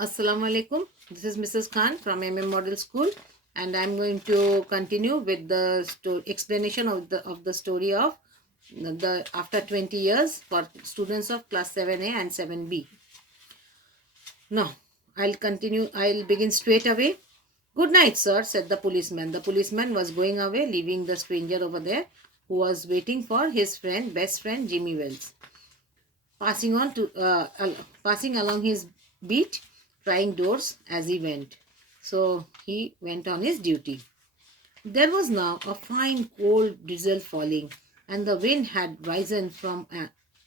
Assalamu alaikum. This is Mrs. Khan from Model School, and I'm going to continue with the explanation of the story of the after 20 years for students of class 7A and 7B. Now, I'll continue. I'll begin straight away. Good night, sir, said the policeman. The policeman was going away, leaving the stranger over there who was waiting for his best friend, Jimmy Wells. Passing along his beat, trying doors as he went. So he went on his duty. There was now a fine cold drizzle falling, and the wind had risen from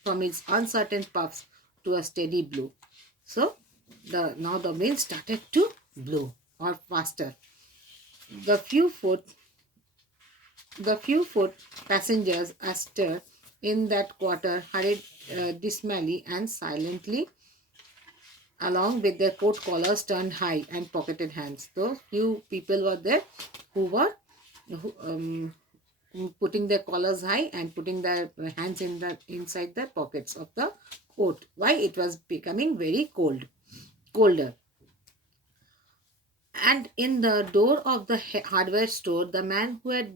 its uncertain puffs to a steady blow. So now the wind started to blow or faster. The few foot the few foot passengers astir in that quarter hurried dismally and silently along with their coat collars turned high and pocketed hands. Those few people were there who were putting their collars high and putting their hands inside the pockets of the coat. Why? It was becoming very colder. And in the door of the hardware store, the man who had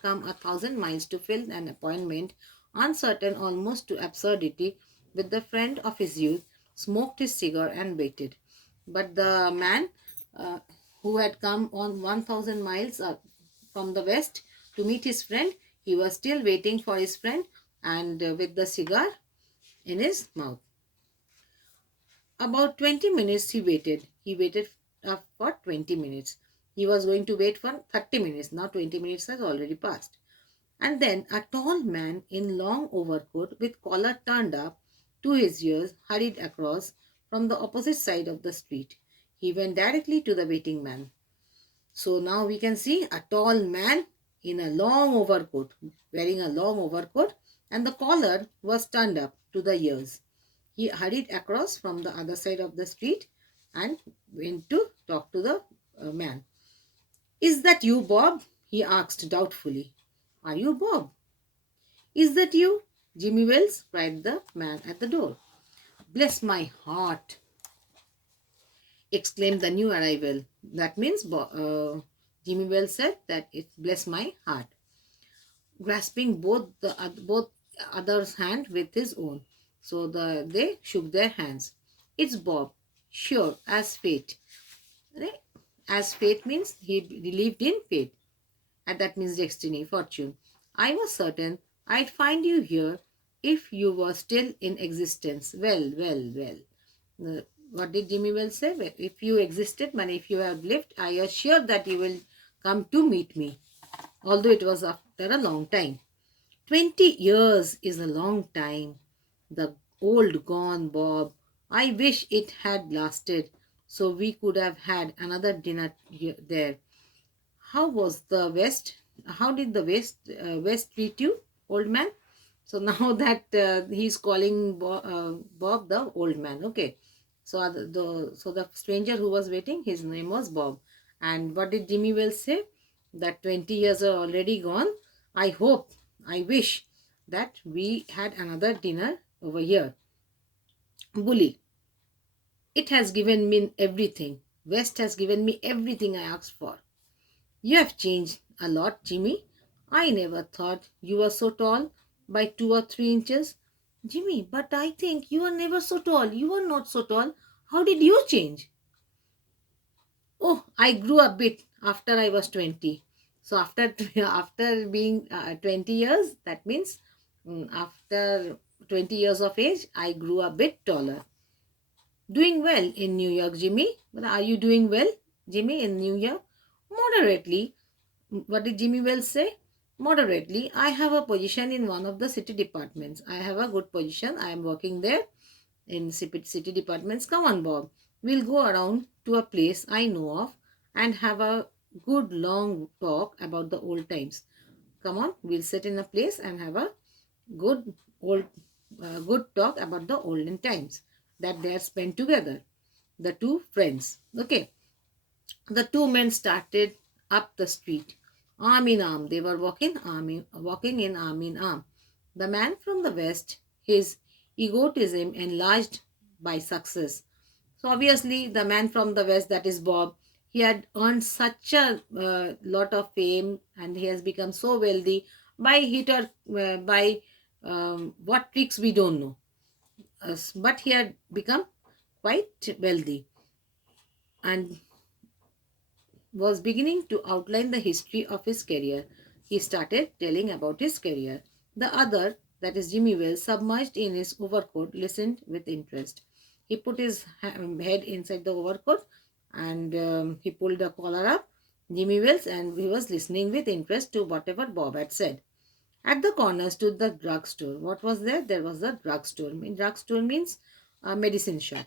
come 1,000 miles to fill an appointment, uncertain almost to absurdity, with the friend of his youth, smoked his cigar and waited. But the man uh, who had come on 1,000 miles from the west to meet his friend, he was still waiting for his friend and with the cigar in his mouth. About 20 minutes he waited. He waited for 20 minutes. He was going to wait for 30 minutes. Now 20 minutes has already passed. And then a tall man in long overcoat with collar turned up to his ears hurried across from the opposite side of the street. He went directly to the waiting man. So now we can see a tall man in a long overcoat, wearing a long overcoat, and the collar was turned up to the ears. He hurried across from the other side of the street and went to talk to the man. Is that you, Bob? He asked doubtfully. Are you Bob? Is that you? Jimmy Wells, cried the man at the door. Bless my heart, exclaimed the new arrival. That means Jimmy Wells said that it bless my heart, grasping both other's hand with his own. So they shook their hands. It's Bob, sure as fate. Right? As fate means he believed in fate, and that means destiny, fortune. I was certain I'd find you here if you were still in existence. Well. What did Jimmy Wells say? Well, if you existed, man, if you have lived, I assure that you will come to meet me, although it was after a long time. 20 years is a long time. The old gone, Bob. I wish it had lasted so we could have had another dinner there. How was the West? How did the West treat you, old man? So now that he's calling Bob the old man. Okay. So the stranger who was waiting, his name was Bob. And what did Jimmy Wells say? That 20 years are already gone. I hope, I wish that we had another dinner over here. Bully, it has given me everything. West has given me everything I asked for. You have changed a lot, Jimmy. I never thought you were so tall by 2 or 3 inches. Jimmy, but I think you were never so tall. You were not so tall. How did you change? Oh, I grew a bit after I was 20. So after being 20 years, that means after 20 years of age, I grew a bit taller. Doing well in New York, Jimmy. Are you doing well, Jimmy, in New York? Moderately. What did Jimmy Wells say? Moderately. I have a position in one of the city departments. I have a good position. I am working there in city departments. Come on, Bob. We'll go around to a place I know of and have a good long talk about the old times. Come on, we'll sit in a place and have a good old good talk about the olden times that they have spent together. The two friends. Okay. The two men started up the street, arm in arm. They were walking in arm in arm. The man from the west, his egotism enlarged by success, So obviously, the man from the west, that is Bob, he had earned such a lot of fame, and he has become so wealthy by hit or by what tricks we don't know. But he had become quite wealthy and was beginning to outline the history of his career. He started telling about his career. The other, that is Jimmy Wells, submerged in his overcoat, listened with interest. He put his head inside the overcoat and he pulled the collar up, Jimmy Wells, and he was listening with interest to whatever Bob had said. At the corner stood the drugstore. What was there? There was the drugstore. Drugstore means a medicine shop,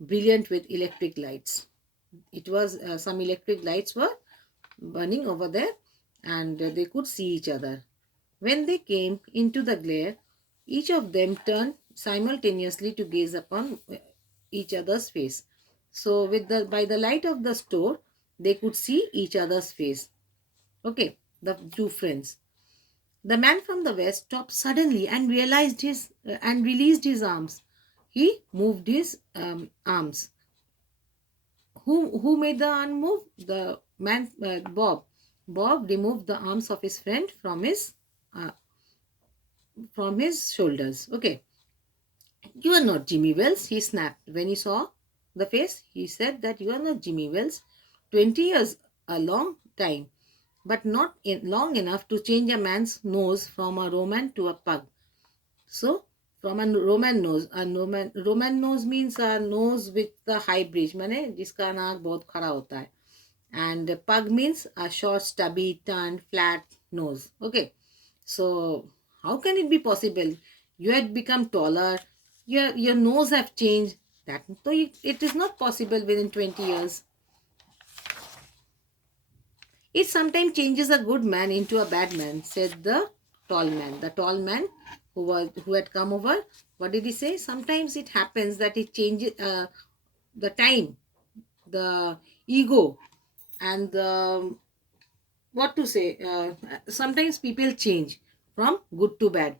brilliant with electric lights. It was some electric lights were burning over there, and they could see each other. When they came into the glare, each of them turned simultaneously to gaze upon each other's face. So with the by the light of the store, they could see each other's face. Okay, the two friends. The man from the west stopped suddenly and realized his and released his arms. He moved his arms. Who made the arm move? The man, Bob. Bob removed the arms of his friend uh, from his shoulders. Okay, you are not Jimmy Wells. He snapped when he saw the face. He said that you are not Jimmy Wells. 20 years, a long time, but not long enough to change a man's nose from a Roman to a pug. So, from a Roman nose means a nose with the high bridge, माने जिसका नाक बहुत खड़ा होता है. And pug means a short, stubby, turned, flat nose. Okay, so how can it be possible? You had become taller, your nose have changed. That so it is not possible within 20 years. It sometimes changes a good man into a bad man, said the tall man. The tall man who had come over. What did he say? Sometimes it happens that it changes the time, the ego, and the what to say. Sometimes people change from good to bad.